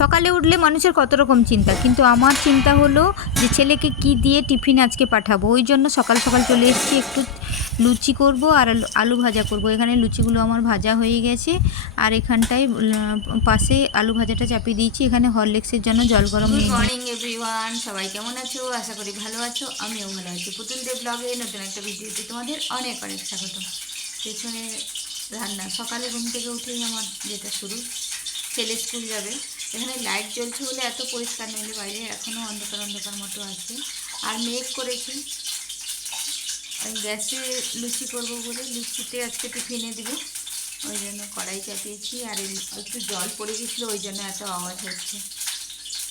সকালে উঠলে মানুষের কত রকম চিন্তা কিন্তু আমার চিন্তা হলো যে ছেলেকে কি দিয়ে টিফিন আজকে পাঠাবো। ওই জন্য সকাল সকাল চলে এসেছি একটু লুচি করব আর আলু ভাজা করব। এখানে লুচিগুলো আমার ভাজা হয়ে গেছে আর এখানটায় পাশে আলু ভাজাটা চাপিয়ে দিয়েছি। এখানে হরলিক্সের জন্য জল গরম গুড মর্নিং এভরিওয়ান সবাই কেমন আছো? আশা করি ভালো আছো। আমিও ভালো আছি। পুতুল দেব ব্লগে নতুন একটা ভিডিওতে তোমাদের অনেক অনেক স্বাগত। পেছনে রান্না। সকালে ঘুম থেকে উঠেই আমার যেটা শুরু। ছেলে স্কুল যাবে। এখানে লাইট জ্বলছে বলে এত পরিষ্কার নইলে বাইরে এখনও অন্ধকার অন্ধকার মতো আছে। আর মেঘ করেছি। ওই গ্যাসে লুচি করব বলে, লুচিতে আজকে একটু টিফিনে দিবে। ওই জন্য কড়াই চাপিয়েছি, আর একটু জল পড়ে গেছিল, ওই জন্য এত আওয়াজ হচ্ছে।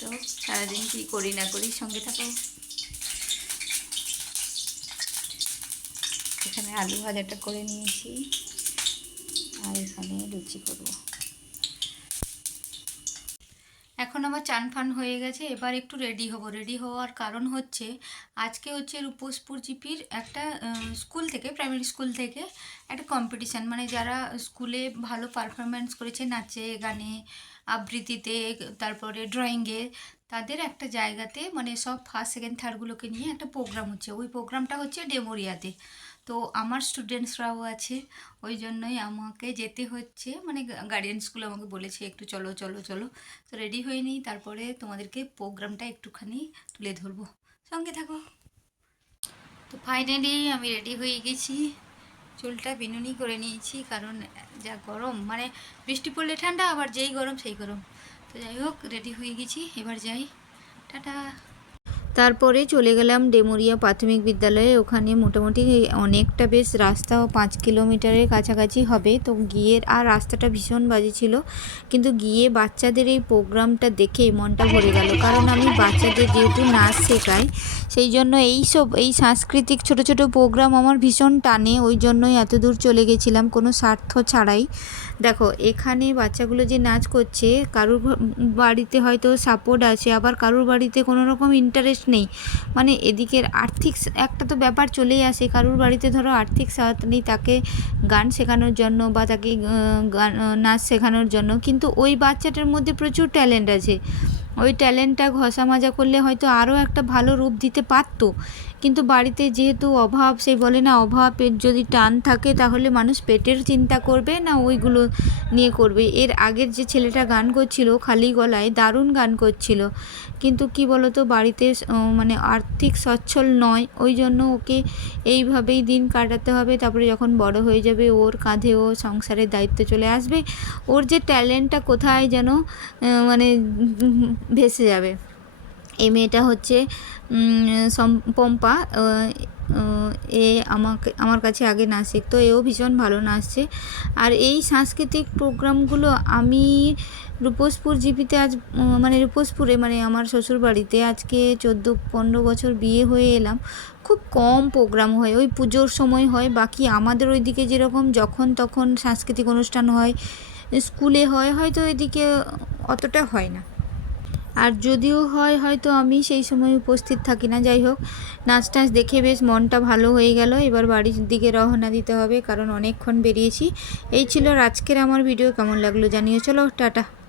তো সারাদিন কী করি না করি, সঙ্গে থাকো। এখানে আলু ভাজাটা করে নিয়েছি। আর এখানে লুচি করব। এখন আমার চান ফান হয়ে গেছে, এবার একটু রেডি হব। রেডি হওয়ার কারণ হচ্ছে, আজকে হচ্ছে রূপসপুর জিপির একটা স্কুল থেকে প্রাইমারি স্কুল থেকে একটা কম্পিটিশান মানে যারা স্কুলে ভালো পারফরমেন্স করেছে, নাচে, গানে, আবৃত্তিতে, তারপরে ড্রয়িংয়ে তাদের একটা জায়গাতে মানে সব ফার্স্ট সেকেন্ড থার্ডগুলোকে নিয়ে একটা প্রোগ্রাম হচ্ছে। ওই প্রোগ্রামটা হচ্ছে ডেমোরিয়াতে তো আমার স্টুডেন্টসরাও আছে ওই জন্যই আমাকে যেতে হচ্ছে। মানে গার্ডিয়ানসগুলো আমাকে বলেছে, একটু চলো চলো চলো। তো রেডি হয়ে নিই, তারপরে তোমাদেরকে প্রোগ্রামটা একটুখানি তুলে ধরবো। সঙ্গে থাকো। তো ফাইনালি আমি রেডি হয়ে গেছি। চুলটা বিনুনি করে নিয়েছি, কারণ যা গরম মানে বৃষ্টি পড়লে ঠান্ডা, আবার যেই গরম, সেই গরম। তো যাই হোক রেডি হয়ে গেছি, এবার যাই। টাটা। তারপরে চলে গেলাম ডেমুরিয়া প্রাথমিক বিদ্যালয়ে। ওখানে মোটামুটি অনেকটা বেশ রাস্তা, পাঁচ কিলোমিটারের কাছাকাছি হবে। তো গিয়ে আর রাস্তাটা ভীষণ বাজে ছিল। কিন্তু গিয়ে বাচ্চাদের এই প্রোগ্রামটা দেখে মনটা ভরে গেল। কারণ আমি বাচ্চাদের যেহেতু নাচ শেখাই, সেই জন্য এই সব এই সাংস্কৃতিক ছোট ছোট প্রোগ্রাম আমার ভীষণ টানে। ওই জন্যই এত দূর চলে গেছিলাম। কোনো স্বার্থ ছাড়াই। দেখো, এখানে বাচ্চাগুলো যে নাচ করছে, কারুর বাড়িতে হয়তো সাপোর্ট আছে, আবার কারুর বাড়িতে কোনো রকম ইন্টারেস্ট নেই। মানে এদিকের আর্থিক একটা তো ব্যাপার চলেই আসে। কারুর বাড়িতে ধরো আর্থিক সাহায্য নেই, তাকে গান শেখানোর জন্য বা তাকে গান নাচ শেখানোর জন্য। কিন্তু ওই বাচ্চাটার মধ্যে প্রচুর ট্যালেন্ট আছে। ওই ট্যালেন্টটা ঘষা মাজা করলে হয়তো আরও একটা ভালো রূপ দিতে পারতো। কিন্তু বাড়িতে যেহেতু অভাব সেই বলে না অভাবের যদি টান থাকে তাহলে মানুষ পেটের চিন্তা করবে না ওইগুলো নিয়ে করবে। এর আগের যে ছেলেটা গান করছিল খালি গলায় দারুণ গান করছিল। কিন্তু কি বলতো বাড়িতে মানে মানে আর্থিক সচ্ছল নয়, ওই জন্য ওকে এইভাবেই দিন কাটাতে হবে। তারপরে যখন বড় হয়ে যাবে, ওর কাঁধে ও সংসারের দায়িত্ব চলে আসবে। ওর যে ট্যালেন্টটা কোথায় যেন মানে ভেসে যাবে। এই মেয়েটা হচ্ছে পম্পা এ আমাকে, আমার কাছে আগে নাচ শিখতো এও ভীষণ ভালো নাচছে আর এই সাংস্কৃতিক প্রোগ্রামগুলো আমি রূপসপুর জিপিতে আজ মানে রূপসপুরে মানে আমার শ্বশুর বাড়িতে আজকে চোদ্দ, পনেরো বছর বিয়ে হয়ে এলাম। খুব কম প্রোগ্রাম হয়, ওই পুজোর সময় হয়। বাকি আমাদের ওইদিকে যেরকম যখন তখন সাংস্কৃতিক অনুষ্ঠান হয়, স্কুলে হয়, হয়তো এদিকে অতটা হয় না। আর যদিও হয়, হয়তো আমি সেই সময় উপস্থিত থাকি না, যাই হোক। নাচ টাচ দেখে বেশ মনটা ভালো হয়ে গেল। এবার বাড়ির দিকে রওনা দিতে হবে, কারণ অনেকক্ষণ বেরিয়েছি। এই ছিল আজকের আমার ভিডিও, কেমন লাগল জানিয়ে চলো, টাটা।